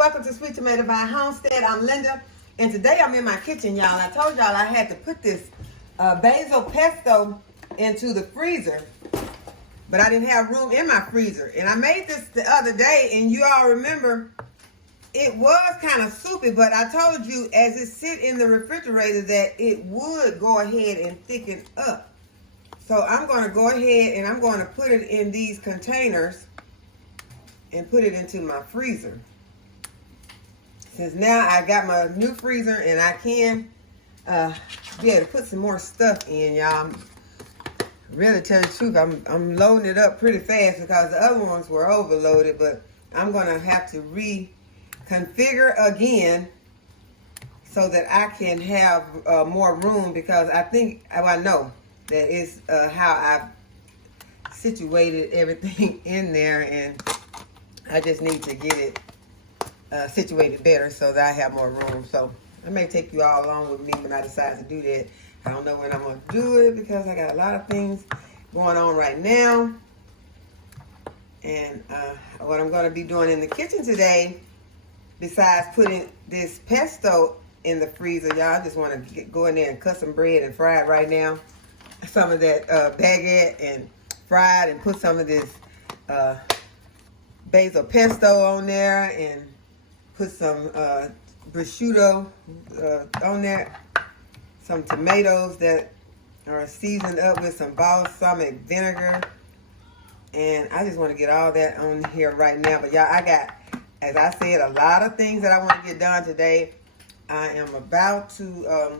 welcome to Sweet Tomato Vine Homestead. I'm Linda, and today I'm in my kitchen, y'all. I told y'all I had to put this basil pesto into the freezer, but I didn't have room in my freezer. And I made this the other day, and you all remember it was kind of soupy, but I told you as it sit in the refrigerator that it would go ahead and thicken up. So I'm going to go ahead and I'm going to put it in these containers and put it into my freezer. Since now I got my new freezer and I can be able to put some more stuff in, y'all. Really tell you the truth, I'm loading it up pretty fast because the other ones were overloaded, but I'm going to have to reconfigure again so that I can have more room, because I know that is how I've situated everything in there, and I just need to get it situated better so that I have more room. So I may take you all along with me when I decide to do that. I don't know when I'm going to do it because I got a lot of things going on right now. And what I'm going to be doing in the kitchen today, besides putting this pesto in the freezer, y'all, I just want to go in there and cut some bread and fry it right now. Some of that baguette and fry it, and put some of this basil pesto on there, and put some prosciutto on there, some tomatoes that are seasoned up with some balsamic vinegar, and I just want to get all that on here right now. But y'all, I got, as I said, a lot of things that I want to get done today. I am about to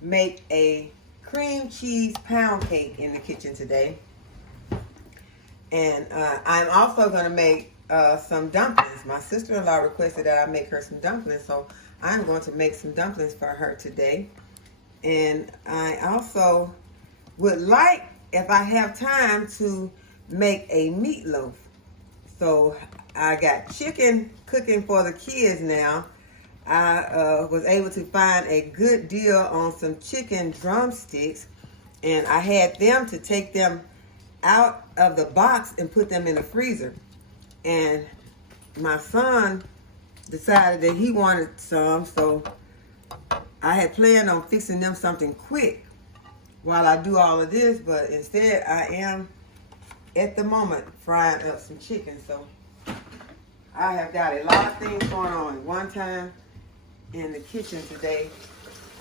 make a cream cheese pound cake in the kitchen today. And I'm also going to make some dumplings. My sister-in-law requested that I make her some dumplings, so I'm going to make some dumplings for her today. And I also would like, if I have time, to make a meatloaf. So I got chicken cooking for the kids now. I was able to find a good deal on some chicken drumsticks, and I had them to take them out of the box and put them in the freezer. And my son decided that he wanted some, so I had planned on fixing them something quick while I do all of this, but instead I am at the moment frying up some chicken. So I have got a lot of things going on at one time in the kitchen today,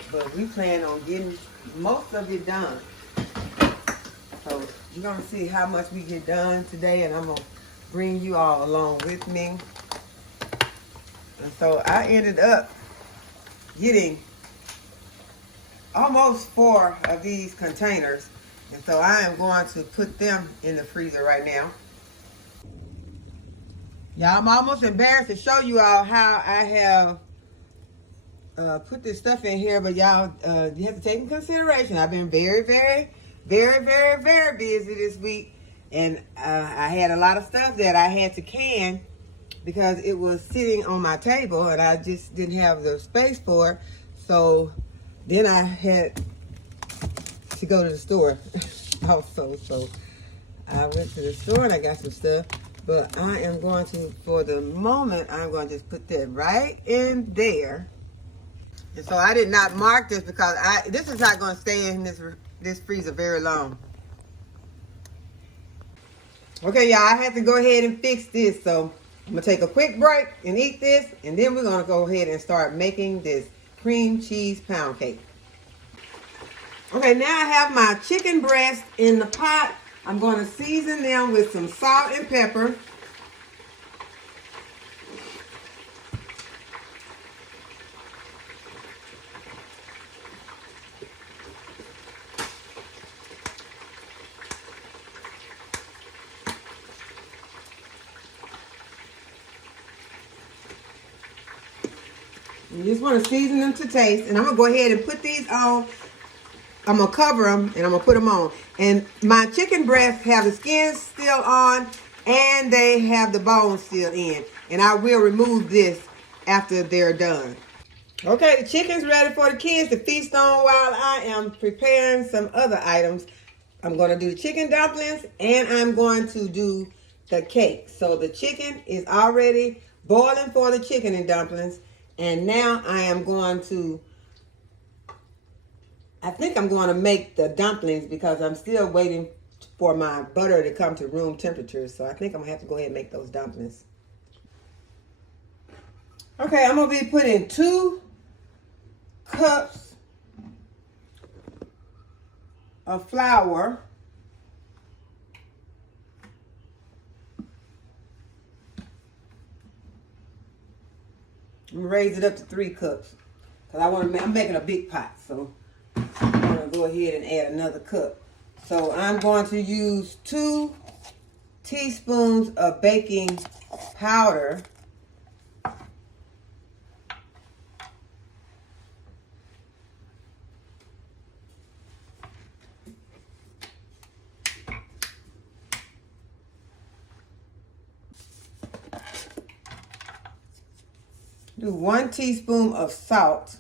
but we plan on getting most of it done. So you're gonna see how much we get done today, and I'm gonna bring you all along with me. And so I ended up getting almost 4 of these containers, and so I am going to put them in the freezer right now. Y'all, I'm almost embarrassed to show you all how I have put this stuff in here, but y'all, you have to take in consideration I've been very busy this week, and I had a lot of stuff that I had to can because it was sitting on my table and I just didn't have the space for it. So then I had to go to the store also. So I went to the store and I got some stuff, but I am going to, for the moment, I'm going to just put that right in there. And so I did not mark this because this is not going to stay in this freezer very long. Okay, y'all, I had to go ahead and fix this, so I'm going to take a quick break and eat this, and then we're going to go ahead and start making this cream cheese pound cake. Okay, now I have my chicken breast in the pot. I'm going to season them with some salt and pepper. You just want to season them to taste. And I'm going to go ahead and put these on. I'm going to cover them and I'm going to put them on. And my chicken breasts have the skin still on and they have the bones still in. And I will remove this after they're done. Okay, the chicken's ready for the kids to feast on while I am preparing some other items. I'm going to do the chicken dumplings and I'm going to do the cake. So the chicken is already boiling for the chicken and dumplings. And now I think I'm going to make the dumplings because I'm still waiting for my butter to come to room temperature. So I think I'm going to have to go ahead and make those dumplings. Okay, I'm going to be putting 2 cups of flour. I'm going to raise it up to 3 cups because I'm making a big pot. So I'm going to go ahead and add another cup. So I'm going to use 2 teaspoons of baking powder. Do 1 teaspoon of salt.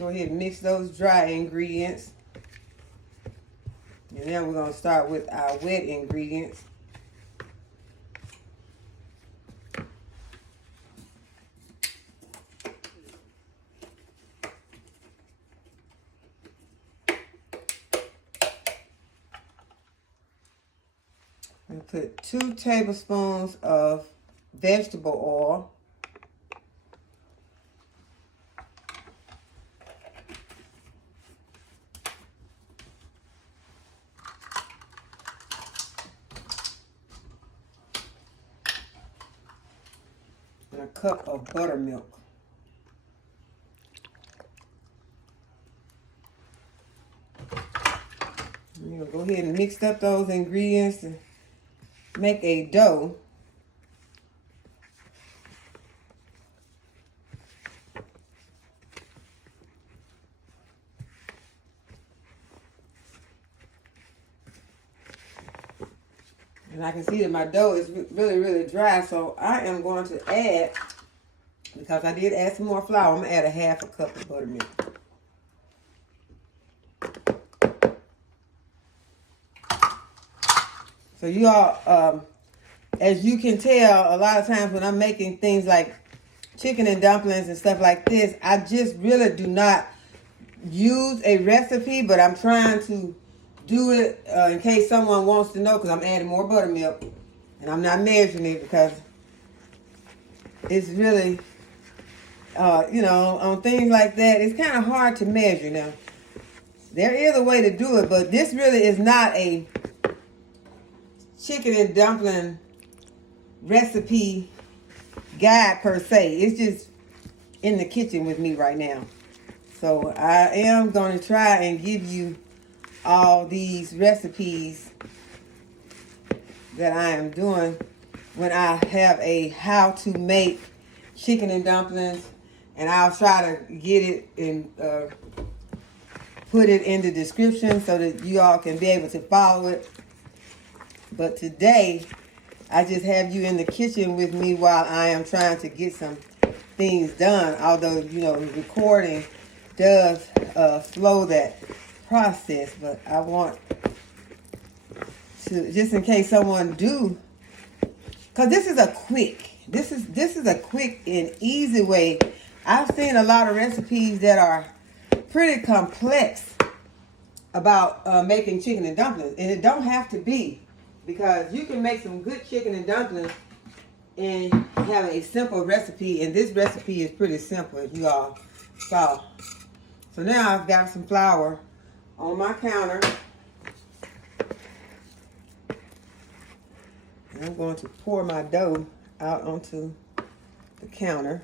Go ahead and mix those dry ingredients. And now we're going to start with our wet ingredients. I'm going to put 2 tablespoons of vegetable oil. And a cup of buttermilk. I'm going to go ahead and mix up those ingredients to make a dough. And I can see that my dough is really, really dry, so I am going to add, because I did add some more flour, I'm going to add a 1/2 cup of buttermilk. So you all, as you can tell, a lot of times when I'm making things like chicken and dumplings and stuff like this, I just really do not use a recipe, but I'm trying to do it in case someone wants to know, because I'm adding more buttermilk and I'm not measuring it because it's really, on things like that, it's kind of hard to measure. Now, there is a way to do it, but this really is not a chicken and dumpling recipe guide per se. It's just in the kitchen with me right now. So I am going to try and give you all these recipes that I am doing when I have a how to make chicken and dumplings, and I'll try to get it and put it in the description so that you all can be able to follow it. But today, I just have you in the kitchen with me while I am trying to get some things done. Although, recording does slow that process. But I want to, just in case someone do, because this is a quick and easy way. I've seen a lot of recipes that are pretty complex about making chicken and dumplings. And it don't have to be. Because you can make some good chicken and dumplings and have a simple recipe. And this recipe is pretty simple, as you all saw. So now I've got some flour on my counter. And I'm going to pour my dough out onto the counter.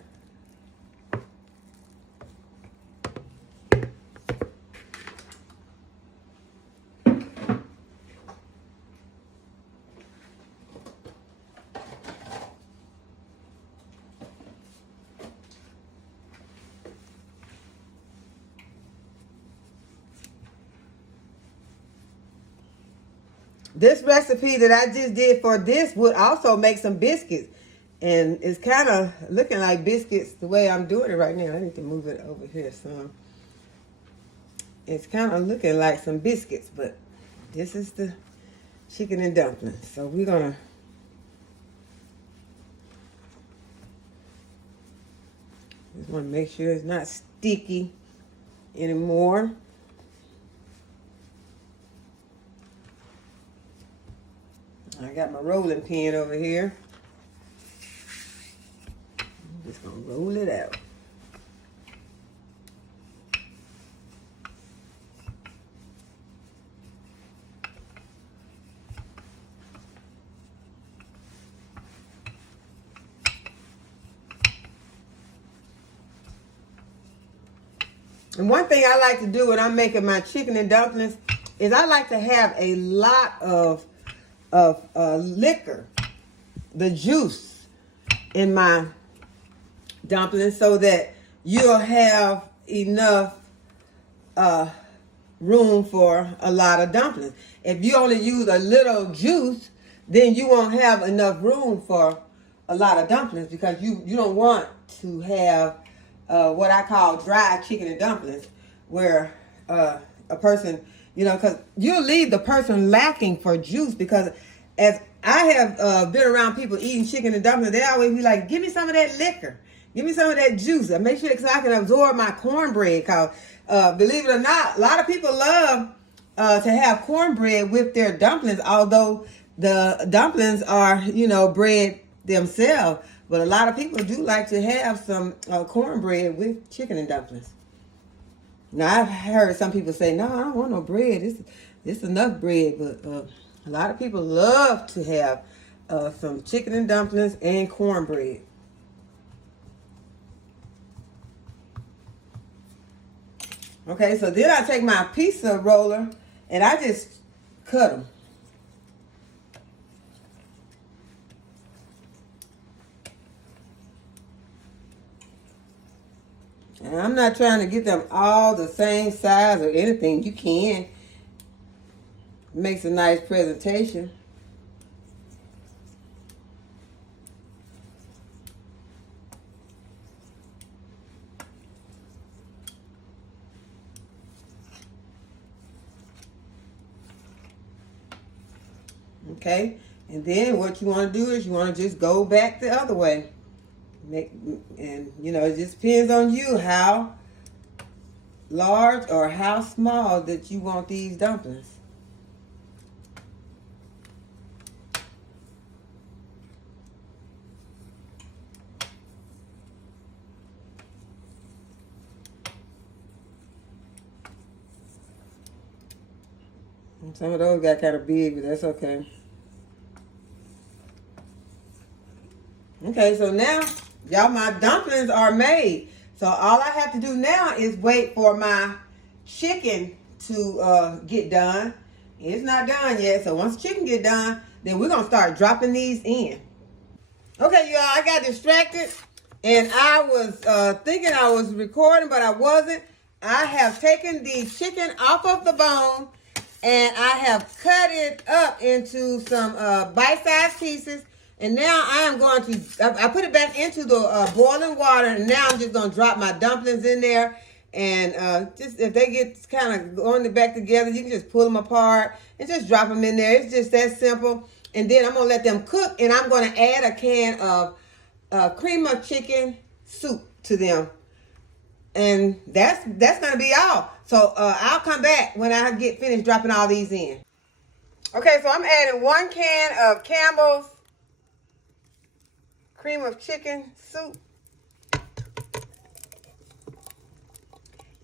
This recipe that I just did for this would also make some biscuits. And it's kind of looking like biscuits the way I'm doing it right now. I need to move it over here some. It's kind of looking like some biscuits, but this is the chicken and dumplings. So we're gonna just want to make sure it's not sticky anymore. I got my rolling pin over here. I'm just gonna roll it out. And one thing I like to do when I'm making my chicken and dumplings is I like to have a lot of liquor, the juice in my dumplings, so that you'll have enough room for a lot of dumplings. If you only use a little juice, then you won't have enough room for a lot of dumplings, because you don't want to have what I call dry chicken and dumplings, where a person, because you'll leave the person lacking for juice. Because as I have been around people eating chicken and dumplings, they always be like, give me some of that liquor. Give me some of that juice. I make sure so I can absorb my cornbread. Because believe it or not, a lot of people love to have cornbread with their dumplings, although the dumplings are, bread themselves. But a lot of people do like to have some cornbread with chicken and dumplings. Now, I've heard some people say, no, I don't want no bread. It's enough bread. But a lot of people love to have some chicken and dumplings and cornbread. Okay, so then I take my pizza roller and I just cut them. And I'm not trying to get them all the same size or anything. You can. It makes a nice presentation. Okay, and then what you want to do is you want to just go back the other way. It just depends on you how large or how small that you want these dumplings. And some of those got kind of big, but that's okay. Okay, so now, y'all, my dumplings are made. So all I have to do now is wait for my chicken to get done. It's not done yet. So once the chicken get done, then we're going to start dropping these in. Okay, y'all, I got distracted. And I was thinking I was recording, but I wasn't. I have taken the chicken off of the bone. And I have cut it up into some bite-sized pieces. And now I am going to, I put it back into the boiling water. And now I'm just going to drop my dumplings in there. And just if they get kind of going back together, you can just pull them apart and just drop them in there. It's just that simple. And then I'm going to let them cook. And I'm going to add a can of cream of chicken soup to them. And that's going to be all. So I'll come back when I get finished dropping all these in. Okay, so I'm adding 1 can of Campbell's cream of chicken soup.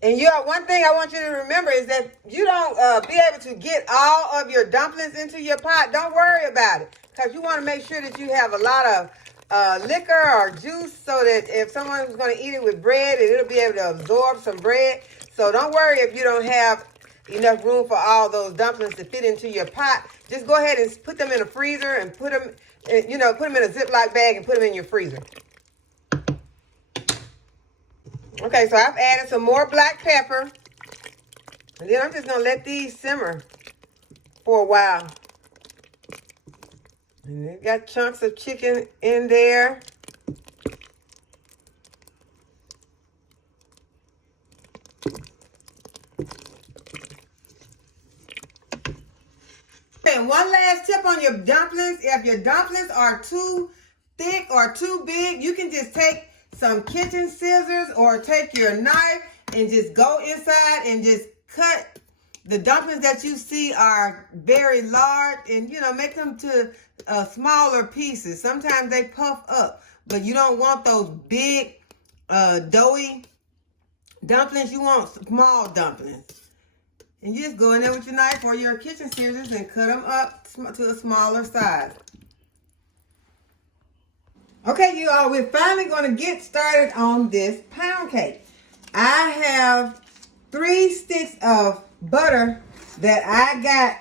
And one thing I want you to remember is that you don't be able to get all of your dumplings into your pot. Don't worry about it, because you want to make sure that you have a lot of liquor or juice, so that if someone's going to eat it with bread, it'll be able to absorb some bread. So don't worry if you don't have enough room for all those dumplings to fit into your pot. Just go ahead and put them in a freezer and put them in a Ziploc bag and put them in your freezer. Okay, so I've added some more black pepper. And then I'm just going to let these simmer for a while. And they've got chunks of chicken in there. And one last on your dumplings. If your dumplings are too thick or too big, you can just take some kitchen scissors or take your knife and just go inside and just cut the dumplings that you see are very large, and make them to smaller pieces. Sometimes they puff up, but you don't want those big doughy dumplings. You want small dumplings. And you just go in there with your knife or your kitchen scissors and cut them up to a smaller size. Okay, you all, we're finally going to get started on this pound cake. I have 3 sticks of butter that I got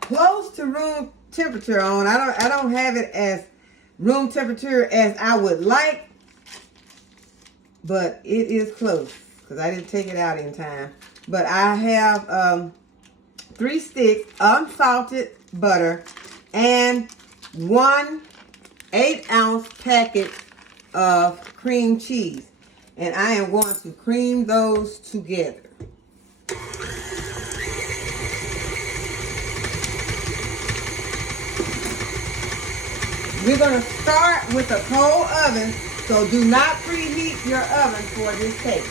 close to room temperature on. I don't have it as room temperature as I would like, but it is close because I didn't take it out in time. But I have 3 sticks unsalted butter and 1 8-ounce packet of cream cheese. And I am going to cream those together. We're going to start with a cold oven, so do not preheat your oven for this cake.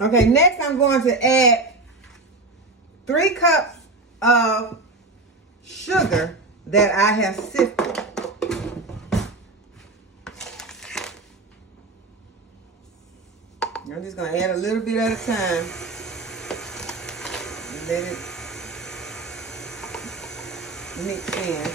Okay, next I'm going to add 3 cups of sugar that I have sifted. I'm just going to add a little bit at a time. And let it mix in.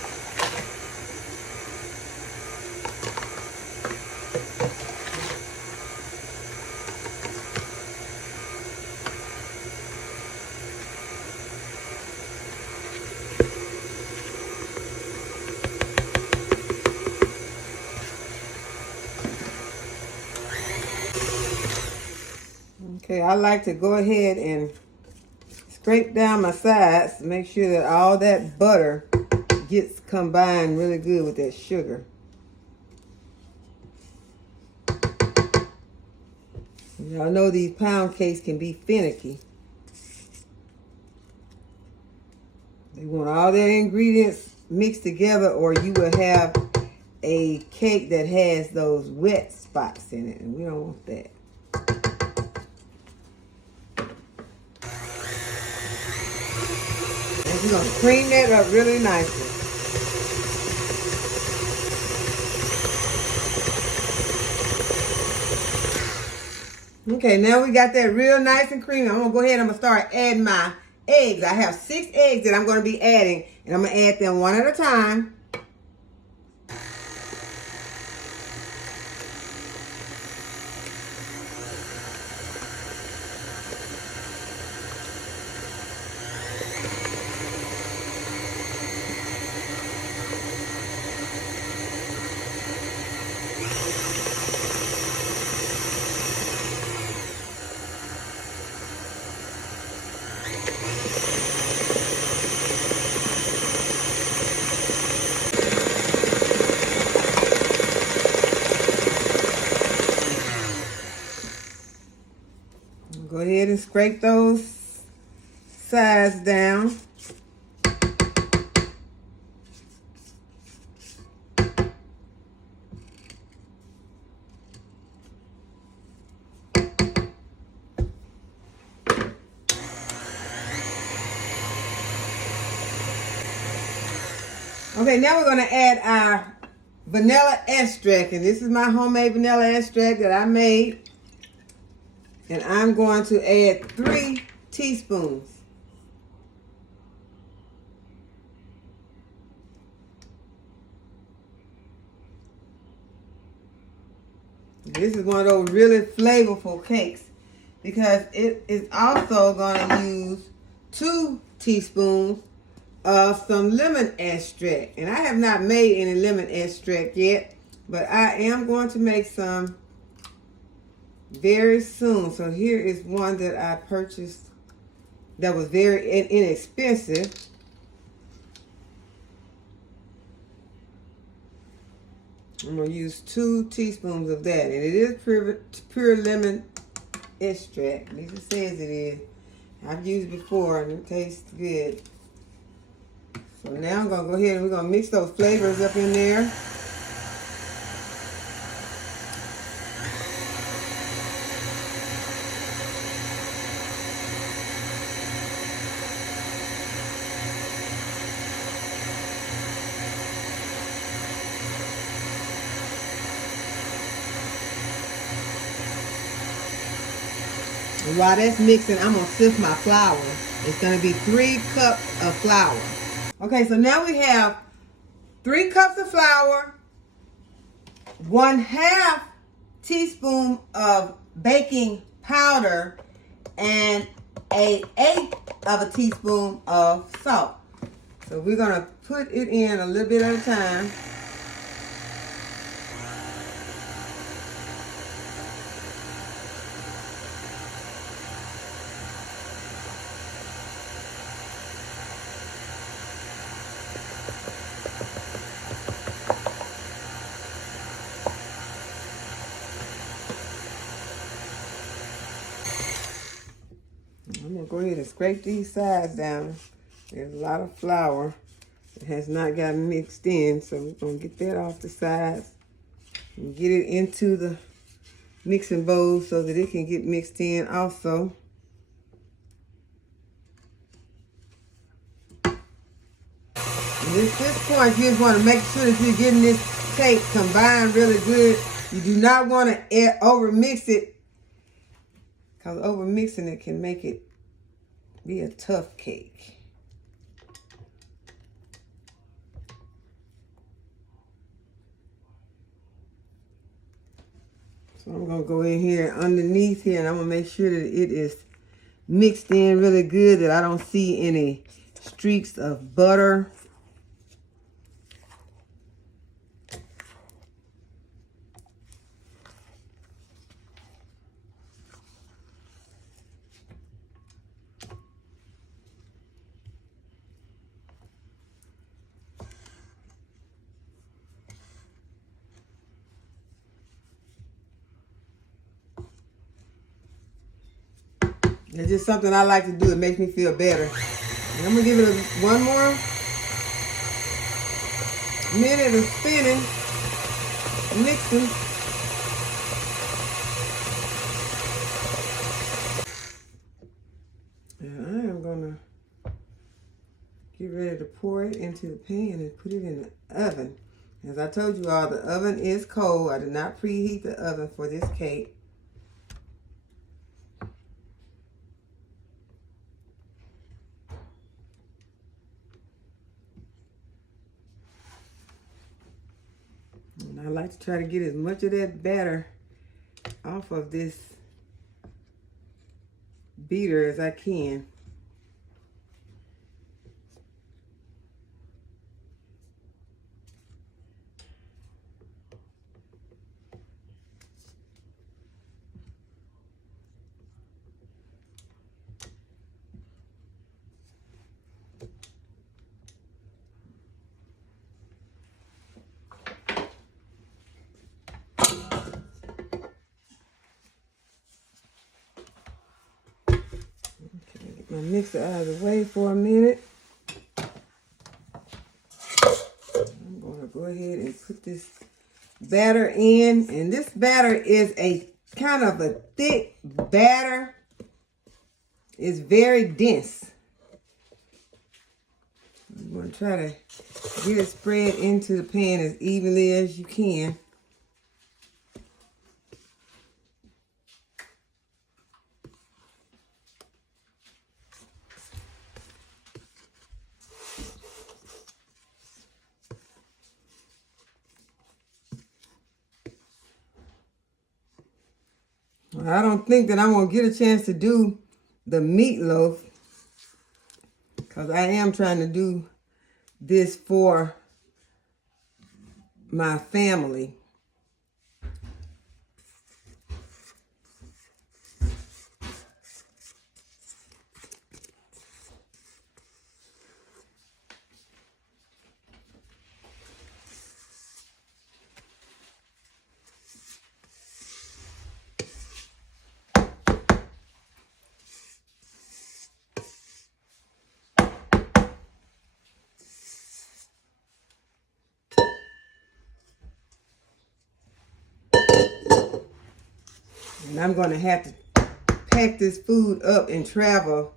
Okay, I like to go ahead and scrape down my sides to make sure that all that butter gets combined really good with that sugar. Y'all know these pound cakes can be finicky. They want all their ingredients mixed together, or you will have a cake that has those wet spots in it, and we don't want that. We're going to cream that up really nicely. Okay, now we got that real nice and creamy. I'm going to go ahead and I'm going to start adding my eggs. I have 6 eggs that I'm going to be adding, and I'm going to add them one at a time. Go ahead and scrape those sides down. Okay, now we're going to add our vanilla extract. And this is my homemade vanilla extract that I made. And I'm going to add 3 teaspoons. This is one of those really flavorful cakes because it is also going to use 2 teaspoons of some lemon extract. And I have not made any lemon extract yet, but I am going to make some very soon. So here is one that I purchased that was very inexpensive. I'm going to use 2 teaspoons of that. And it is pure lemon extract. At least it says it is. I've used it before and it tastes good. So now I'm gonna go ahead and we're gonna mix those flavors up in there. And while that's mixing, I'm gonna sift my flour. It's gonna be 3 cups of flour. Okay, so now we have 3 cups of flour, 1/2 teaspoon of baking powder, and 1/8 of a teaspoon of salt. So we're gonna put it in a little bit at a time. I'm gonna go ahead and scrape these sides down. There's a lot of flour. It has not gotten mixed in, so we're gonna get that off the sides and get it into the mixing bowl so that it can get mixed in also. And at this point, you just want to make sure that you're getting this cake combined really good. You do not want to over mix it, because over mixing it can make it be a tough cake. So I'm going to go in here underneath here and I'm going to make sure that it is mixed in really good, that I don't see any streaks of butter. It's just something I like to do. It makes me feel better. And I'm going to give it one more minute of spinning, mixing. And I am going to get ready to pour it into the pan and put it in the oven. As I told you all, the oven is cold. I did not preheat the oven for this cake. And I like to try to get as much of that batter off of this beater as I can. My mixer out of the way for a minute. I'm going to go ahead and put this batter in. And this batter is a kind of a thick batter. It's very dense. I'm going to try to get it spread into the pan as evenly as you can. I don't think that I'm going to get a chance to do the meatloaf, because I am trying to do this for my family. And I'm going to have to pack this food up and travel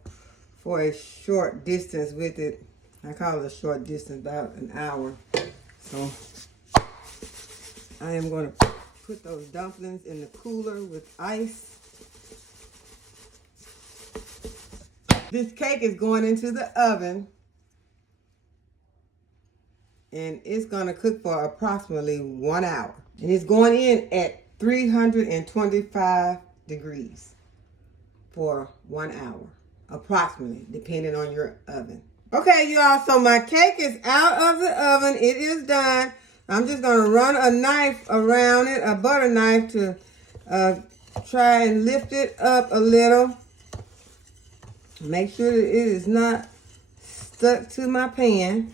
for a short distance with it. I call it a short distance, about an hour. So I am going to put those dumplings in the cooler with ice. This cake is going into the oven. And it's going to cook for approximately 1 hour. And it's going in at 325 degrees for 1 hour, approximately, depending on your oven. Okay, you all, so my cake is out of the oven. It is done. I'm just going to run a knife around it, a butter knife, to try and lift it up a little. Make sure that it is not stuck to my pan.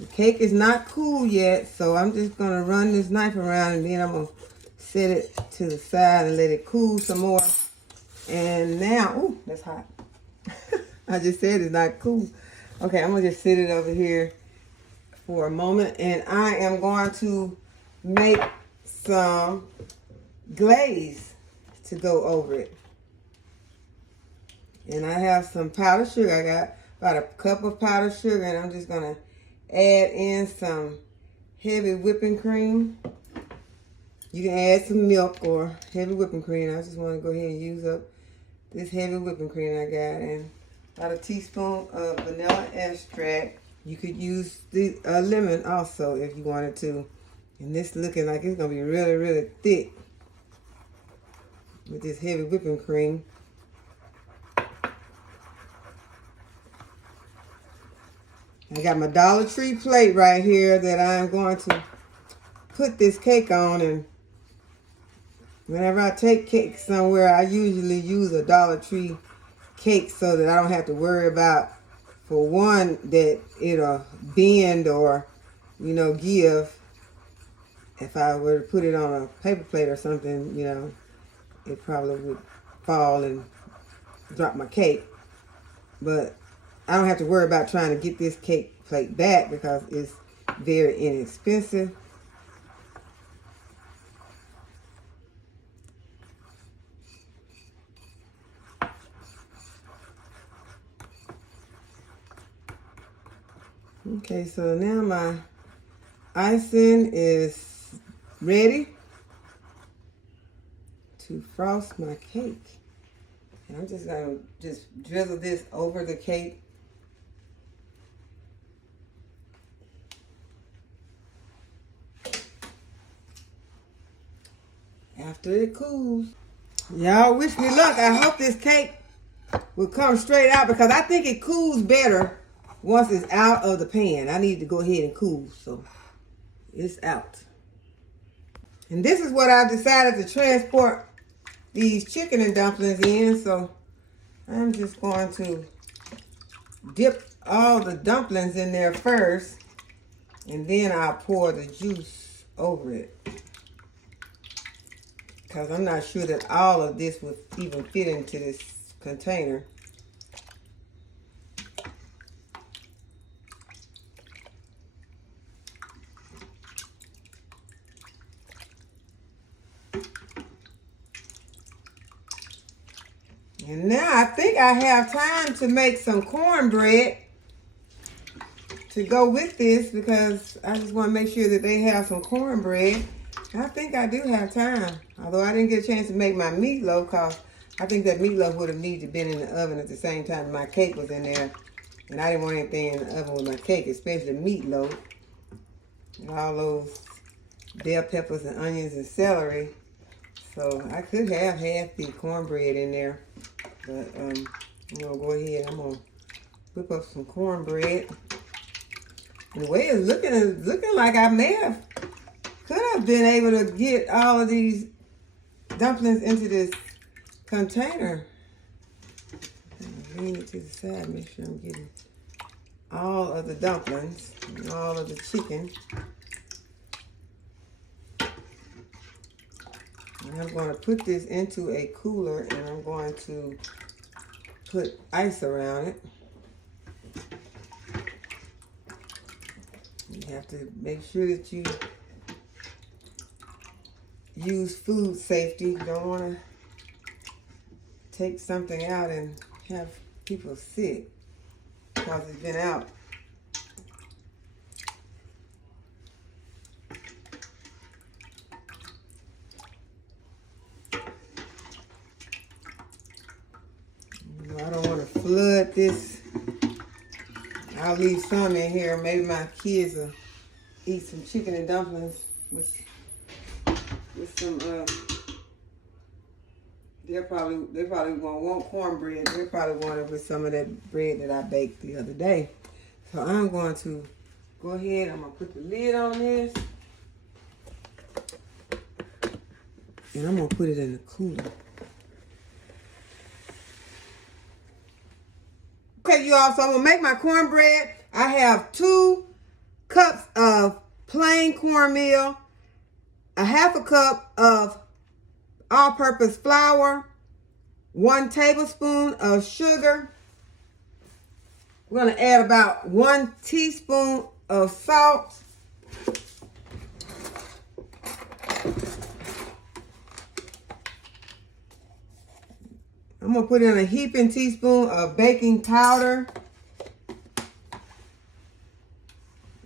The cake is not cool yet, so I'm just going to run this knife around and then I'm going to set it to the side and let it cool some more. And now, ooh, that's hot. I just said it's not cool. Okay, I'm going to just set it over here for a moment. And I am going to make some glaze to go over it. And I have some powdered sugar. I got about a cup of powdered sugar, and I'm just going to add in some heavy whipping cream. You can add some milk or heavy whipping cream. I just want to go ahead and use up this heavy whipping cream I got. And about a teaspoon of vanilla extract. You could use the lemon also if you wanted to. And this looking like it's going to be really, really thick with this heavy whipping cream. I got my Dollar Tree plate right here that I'm going to put this cake on. And whenever I take cake somewhere, I usually use a Dollar Tree cake so that I don't have to worry about, for one, that it'll bend or, you know, give. If I were to put it on a paper plate or something, you know, it probably would fall and drop my cake. But I don't have to worry about trying to get this cake plate back because it's very inexpensive. Okay, so now my icing is ready to frost my cake. And I'm just going to just drizzle this over the cake. After it cools. Y'all wish me luck. I hope this cake will come straight out because I think it cools better once it's out of the pan. I need to go ahead and cool, so it's out. And this is what I've decided to transport these chicken and dumplings in. So I'm just going to dip all the dumplings in there first, and then I'll pour the juice over it. Because I'm not sure that all of this would even fit into this container. And now I think I have time to make some cornbread to go with this because I just want to make sure that they have some cornbread. I think I do have time. Although I didn't get a chance to make my meatloaf because I think that meatloaf would have needed to been in the oven at the same time my cake was in there. And I didn't want anything in the oven with my cake, especially meatloaf. And all those bell peppers and onions and celery. So I could have half the cornbread in there. But I'm going to go ahead. I'm going to whip up some cornbread. And the way it's looking like I could have been able to get all of these dumplings into this container. Lean it to the side, make sure I'm getting all of the dumplings and all of the chicken. And I'm going to put this into a cooler and I'm going to put ice around it. You have to make sure that you use food safety. You don't want to take something out and have people sick because it's been out. I don't want to flood this. I'll leave some in here. Maybe my kids will eat some chicken and dumplings with some they probably won't want cornbread. They probably want it with some of that bread that I baked the other day. So I'm going to go ahead. I'm gonna put the lid on this, and I'm gonna put it in the cooler. Okay, you all. So I'm gonna make my cornbread. I have 2 cups of plain cornmeal, a half a cup of all-purpose flour, 1 tablespoon of sugar. We're going to add about 1 teaspoon of salt. I'm going to put in a heaping teaspoon of baking powder.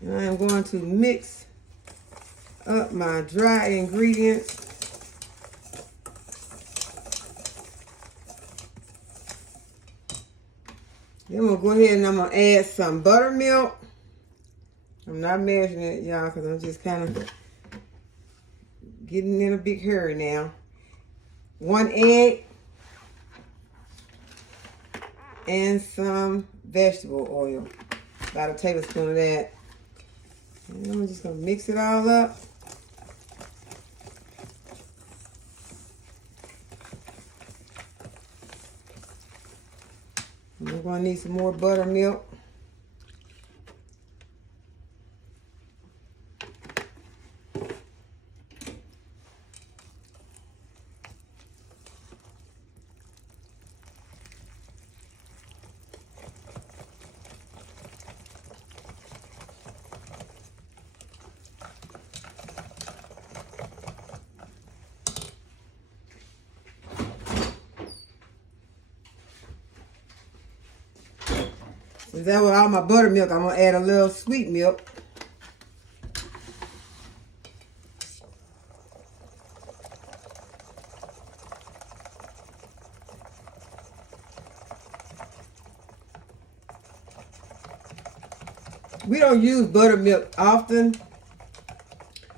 And I am going to mix up my dry ingredients. Then I'm going to go ahead and I'm going to add some buttermilk. I'm not measuring it, y'all, because I'm just kind of getting in a big hurry now. 1 egg. And some vegetable oil. About a tablespoon of that. And I'm just going to mix it all up. I'm going to need some more buttermilk. Is that with all my buttermilk? I'm going to add a little sweet milk. We don't use buttermilk often.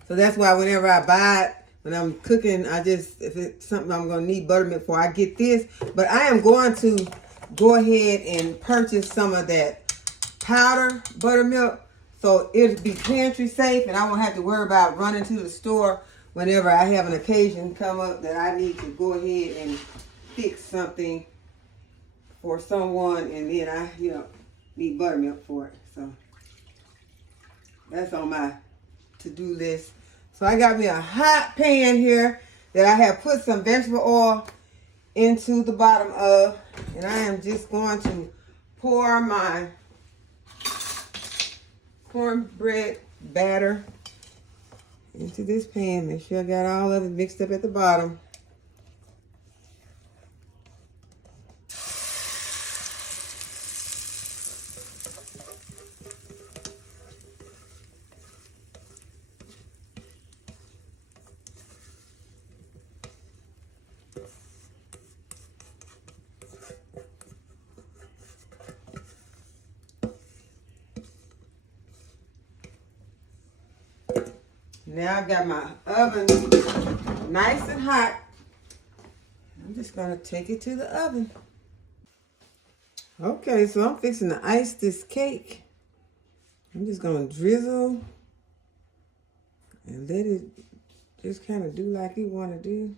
So that's why whenever I buy it, when I'm cooking, if it's something I'm going to need buttermilk for, I get this. But I am going to go ahead and purchase some of that powder buttermilk so it'll be pantry safe and I won't have to worry about running to the store whenever I have an occasion come up that I need to go ahead and fix something for someone and then I need buttermilk for it. So that's on my to-do list. So I got me a hot pan here that I have put some vegetable oil into the bottom of, and I am just going to pour my cornbread batter into this pan. Make sure I got all of it mixed up at the bottom. Now I've got my oven nice and hot. I'm just going to take it to the oven. Okay, so I'm fixing to ice this cake. I'm just going to drizzle and let it just kind of do like you want to do.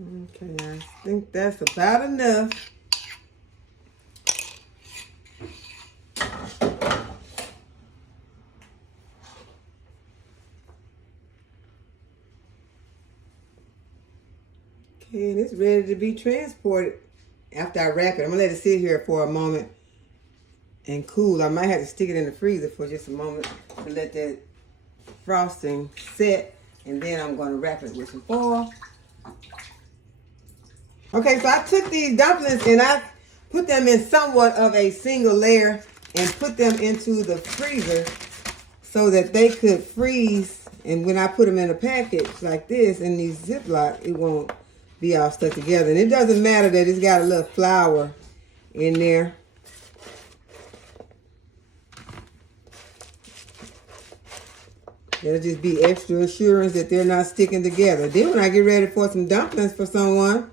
Okay, I think that's about enough. Okay, and it's ready to be transported after I wrap it. I'm gonna let it sit here for a moment and cool. I might have to stick it in the freezer for just a moment to let that frosting set, and then I'm gonna wrap it with some foil. Okay, so I took these dumplings and I put them in somewhat of a single layer and put them into the freezer so that they could freeze. And when I put them in a package like this in these Ziploc, it won't be all stuck together. And it doesn't matter that it's got a little flour in there. It'll just be extra assurance that they're not sticking together. Then when I get ready for some dumplings for someone,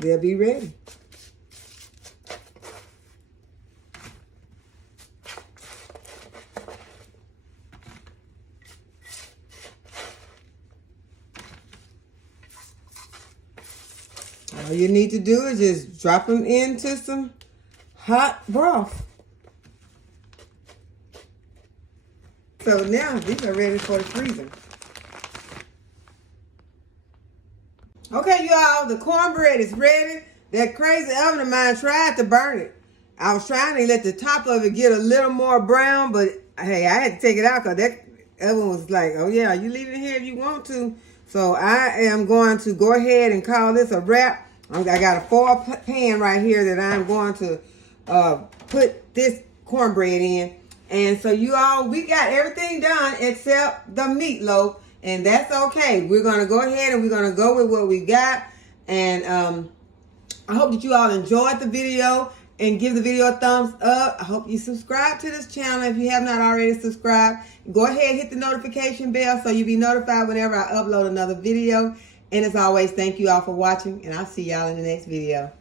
they'll be ready. All you need to do is just drop them into some hot broth. So now these are ready for the freezer. Okay, y'all, the cornbread is ready. That crazy oven of mine tried to burn it. I was trying to let the top of it get a little more brown, but hey, I had to take it out because that oven was like, oh yeah, you leave it in here if you want to. So I am going to go ahead and call this a wrap. I got a foil pan right here that I'm going to put this cornbread in. And so you all, we got everything done except the meatloaf. And that's okay. We're going to go ahead and we're going to go with what we got. And I hope that you all enjoyed the video and give the video a thumbs up. I hope you subscribe to this channel if you have not already subscribed. Go ahead and hit the notification bell so you'll be notified whenever I upload another video. And as always, thank you all for watching. And I'll see y'all in the next video.